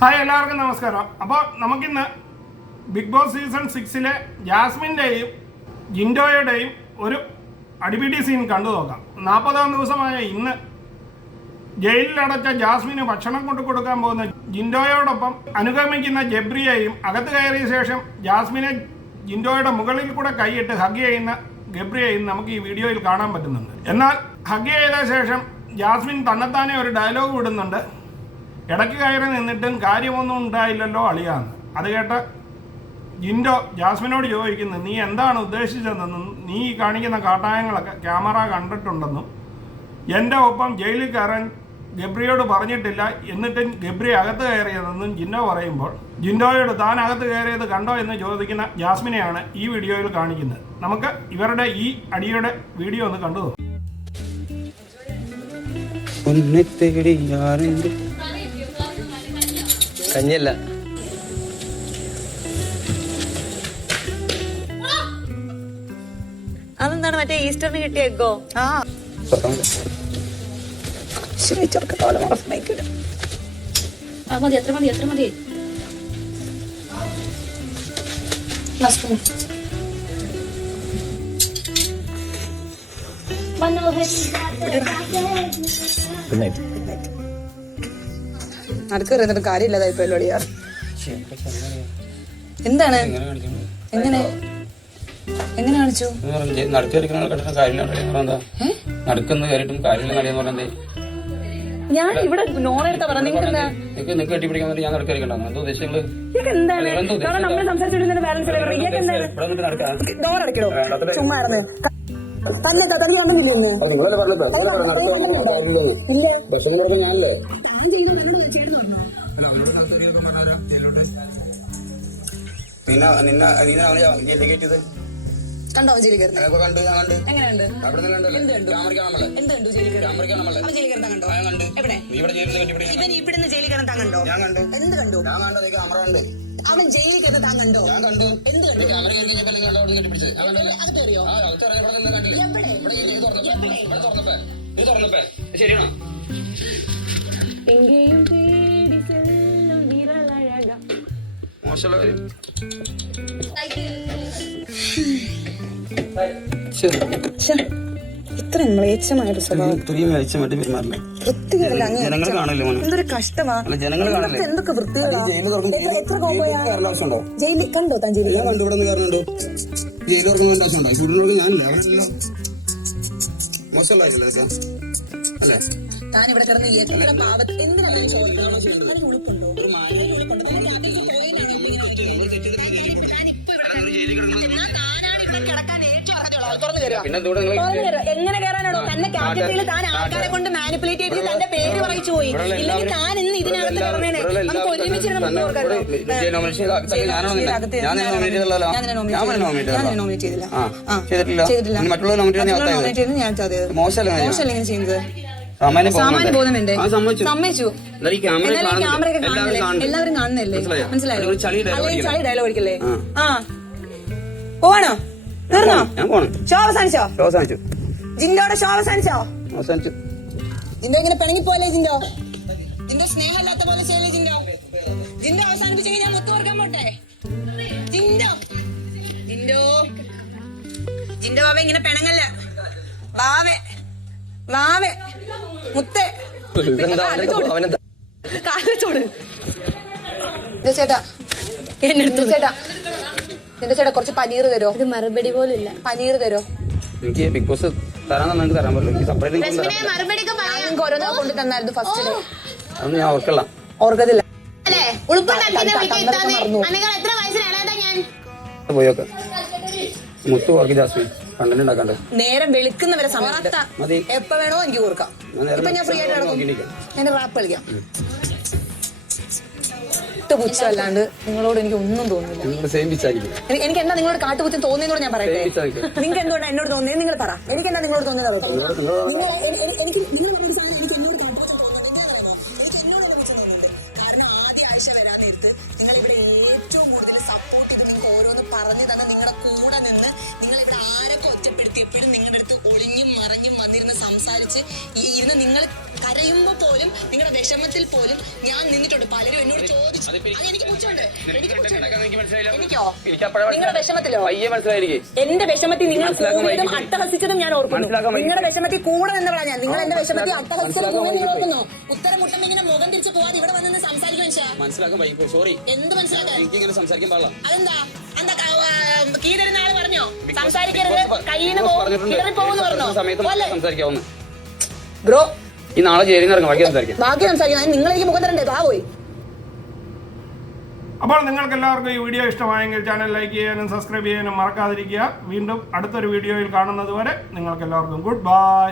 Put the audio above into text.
Hi, എല്ലാവർക്കും നമസ്കാരം. അപ്പോൾ നമുക്കിന്ന് ബിഗ് ബോസ് സീസൺ 6 ജാസ്മിൻ്റെയും ജിൻഡോയുടെയും ഒരു അടിപിടി സീൻ കണ്ടു നോക്കാം. 40-ാം ദിവസമായ ഇന്ന് ജയിലിലടച്ച ജാസ്മിന് ഭക്ഷണം കൊണ്ടു കൊടുക്കാൻ പോകുന്ന ജിൻഡോയോടൊപ്പം അനുഗമിക്കുന്ന ജബ്രിയെയും അകത്ത് കയറിയ ശേഷം ജാസ്മിനെ ജിൻഡോയുടെ മുകളിൽ കൂടെ കൈയിട്ട് ഹഗ് ചെയ്യുന്ന ഗബ്രിയെയും നമുക്ക് ഈ വീഡിയോയിൽ കാണാൻ പറ്റുന്നുണ്ട്. എന്നാൽ ഹഗ് ചെയ്ത ശേഷം ജാസ്മിൻ തന്നെത്താനെ ഒരു ഡയലോഗ് വിടുന്നുണ്ട്. ഇടയ്ക്ക് കയറി നിന്നിട്ടും കാര്യമൊന്നും ഉണ്ടായില്ലല്ലോ അളിയാന്ന്. അത് കേട്ട് ജിൻഡോ ജാസ്മിനോട് ചോദിക്കുന്നു, നീ എന്താണ് ഉദ്ദേശിച്ചതെന്നും നീ ഈ കാണിക്കുന്ന കാട്ടായങ്ങളൊക്കെ ക്യാമറ കണ്ടിട്ടുണ്ടെന്നും എൻ്റെ ഒപ്പം ജയിലിൽ കയറാൻ ഗബ്രിയോട് പറഞ്ഞിട്ടില്ല, എന്നിട്ടും ഗബ്രി അകത്ത് കയറിയതെന്നും ജിൻഡോ പറയുമ്പോൾ ജിൻഡോയോട് താൻ അകത്ത് കയറിയത് കണ്ടോ എന്ന് ചോദിക്കുന്ന ജാസ്മിനെയാണ് ഈ വീഡിയോയിൽ കാണിക്കുന്നത്. നമുക്ക് ഇവരുടെ ഈ അടിയുടെ വീഡിയോ ഒന്ന് കണ്ടു നോക്കാം. കഞ്ഞല്ല അതെന്താണ് മറ്റേ ഈസ്റ്ററിന് കിട്ടിയ എഗ്ഗോ? മതി, എത്ര മതി, എത്ര മതി. നടക്കറിയുന്നിട്ട് കാര്യമില്ലാതായിപ്പോ അടിയാ. എന്താണ് എങ്ങനെ എങ്ങനെ കാണിച്ചു? ഞാൻ ഇവിടെ നോൺ എടുത്താ പറഞ്ഞ എന്താണ് നമ്മൾ സംസാരിച്ചോണ്ടിരുന്ന ബാലൻസ് ഡോർ അടയ്ക്കണോ? ചുമ്മാ തന്നെ തന്നില്ലെന്ന് ഇല്ല. താൻ ചെയ്യുന്ന ചേട്ടൻ പറഞ്ഞോ? കണ്ടോ ജയിലിൽ കയറുന്നത്? എങ്ങനെയുണ്ട്? എന്ത് കണ്ടു ജയിലിൽ കയറുന്നത്? കണ്ടോ? എവിടെ? ഇവൻ ഇവിടുന്ന് ജയിലിൽ കയറാൻ താൻ കണ്ടോ? എന്ത് കണ്ടു? അവൻ ജയിലിൽ കയറുന്നത് താൻ കണ്ടോ? എന്ത് കണ്ടു? അകത്ത് കയറിയോ? എങ്കേയും തേടി ചെല്ലും വിരലഴക. ഇത്ര മ്ലേച്ഛമായൊരു സ്വഭാവം. എന്തൊരു കഷ്ടമാ. എന്തൊക്കെ വൃത്തികളാ. എത്ര കോമ്പോയാ ജയിലിൽ കണ്ടോ? താൻ ജയിലിൽ താൻ ഇവിടെ കിടന്ന് എത്ര പാവത്ത് എന്തിനാണ് ഉളുപ്പുണ്ടോ? എങ്ങനെ കയറാനാണോ? തന്നെ ക്യാപ്റ്റൻസിയിൽ താൻ ആൾക്കാരെ കൊണ്ട് മാനിപ്പുലേറ്റ് ചെയ്ത് തന്റെ പേര് പറയിച്ചു പോയി. ഇല്ലെങ്കിൽ താൻ ഇന്ന് ഇതിനകത്ത് കിടന്നേനെ. നമുക്ക് ഒരുമിച്ചിരുന്ന് സാമാന്യ ബോധമുണ്ട്. സമ്മതിച്ചു. എല്ലാവരും കാണുന്നല്ലേ? മനസ്സിലായോ? അല്ലെങ്കിൽ ചളി ഡയലോഗ് അടിക്കല്ലേ? ആ പോവാണോ? തീർന്നോ? ഷോ അവസാനിച്ചോ? ജിൻഡോയുടെ ഷോ അവസാനിച്ചോ? ജിൻഡോ ഇങ്ങനെ പിണങ്ങിപ്പോലെ. ജിൻഡോ സ്നേഹമില്ലാത്ത പോലെ ചെയ്യല്ലേ? ജിൻഡോ അവസാനിപ്പിച്ചെങ്കിൽ ഞാൻ മുത്ത് ഓർക്കാൻ പോട്ടെ. ജിൻഡോ ബാവ ഇങ്ങനെ പിണങ്ങല്ല. വാവേ മുത്തേ കാലച്ചോട്. ചേട്ടാ എന്റെ ചേട്ടാ കുറച്ച് പനീർ തരോ? ഇത് മറുപടി പോലും ഇല്ല. പനീർ തരോ? എനിക്ക് ബിഗ് ബോസ് തരാൻ തരാൻ പറ്റില്ല. ഓരോന്നോ കൊണ്ട് തന്നായിരുന്നു ഫസ്റ്റ് ഡേ. അതൊന്നും ഞാൻ ഓർക്കത്തില്ല. പോയോക്കെ മുത്തു ഓർക്കി ജാസ്മിൻ കണ്ടന്റ് ഉണ്ടാക്കണ്ടേ? നേരം വെളുക്കുന്നവരെ സമയം എപ്പോ വേണോ എനിക്ക് ഓർക്കാം. ഇപ്പൊ ഞാൻ ഫ്രീ ആയിട്ട് നടക്കും. എന്റെ റാപ്പ് കളിക്കാം. പുച്ഛമല്ലാണ്ട് നിങ്ങളോട് എനിക്ക് ഒന്നും തോന്നുന്നില്ല. എനിക്ക് എന്താ നിങ്ങളോട് കാട്ടുപുച്ഛം തോന്നിയെന്നോട് ഞാൻ പറയട്ടെ. നിങ്ങൾക്ക് എന്തുകൊണ്ടാ എന്നോട് തോന്നിയത്? നിങ്ങൾ പറ. എനിക്ക് എന്താ നിങ്ങളോട് തോന്നുന്നത്? കാരണം ആദ്യ ആഴ്ച വരാൻ നേരത്ത് നിങ്ങൾ ഇവിടെ ഏറ്റവും കൂടുതൽ സപ്പോർട്ട് ചെയ്ത് നിങ്ങൾക്ക് ഓരോന്ന് പറഞ്ഞു തന്നെ നിങ്ങളുടെ കൂടെ നിന്ന് നിങ്ങൾ ഇവിടെ ആരൊക്കെ ഒറ്റപ്പെടുത്തിയപ്പോഴും നിങ്ങളുടെ അടുത്ത് ഒളിഞ്ഞും മറിഞ്ഞും ചാഞ്ഞും വന്നിരുന്ന് സംസാരിച്ച് ഇരുന്ന് നിങ്ങൾ കരയുമ്പോ പോലും നിങ്ങളുടെ വിഷമത്തിൽ പോലും ഞാൻ നിന്നിട്ടുണ്ട്. പലരും എന്നോട് ചോദിച്ചു. അത് എനിക്ക് പുച്ഛമുണ്ട്. എനിക്കോ നിങ്ങളുടെ വിഷമത്തിലോ? എന്റെ വിഷമത്തിൽ നിങ്ങൾ കൂടിയതും അട്ടഹസിച്ചതും ഞാൻ ഓർക്കുന്നു. നിങ്ങളുടെ വിഷമത്തിൽ കൂടെ നിന്നവളാ ഞാൻ. നിങ്ങൾ എന്റെ വിഷമത്തിൽ അട്ടഹസിച്ചതും കൂടെ നിങ്ങൾ ഓർക്കുന്നു. ഉത്തരം മുട്ടുമ്പോ ഇങ്ങനെ മുഖം തിരിച്ച് പോവാതെ ഇവിടെ വന്ന് സംസാരിക്കും മനുഷ്യ. എന്ത് മനസ്സിലാക്കാൻ? അതെന്താ എന്താ കീ തരുന്ന ആള് പറഞ്ഞോ സംസാരിക്കരുത്, കയ്യിൽ നിന്ന് പോകുന്നു പറഞ്ഞോ? ബ്രോ ഈ നാളെ ജയിലിൽ ഇറങ്ങും, ബാക്കി സംസാരിക്കണം. നിങ്ങൾ എനിക്ക് മുഖം തരണ്ടേ? ബാ പോയി. അപ്പോൾ നിങ്ങൾക്ക് എല്ലാവർക്കും ഈ വീഡിയോ ഇഷ്ടമായെങ്കിൽ ചാനൽ ലൈക്ക് ചെയ്യാനും സബ്സ്ക്രൈബ് ചെയ്യാനും മറക്കാതിരിക്കുക. വീണ്ടും അടുത്തൊരു വീഡിയോയിൽ കാണുന്നത് വരെ നിങ്ങൾക്ക് എല്ലാവർക്കും ഗുഡ് ബൈ.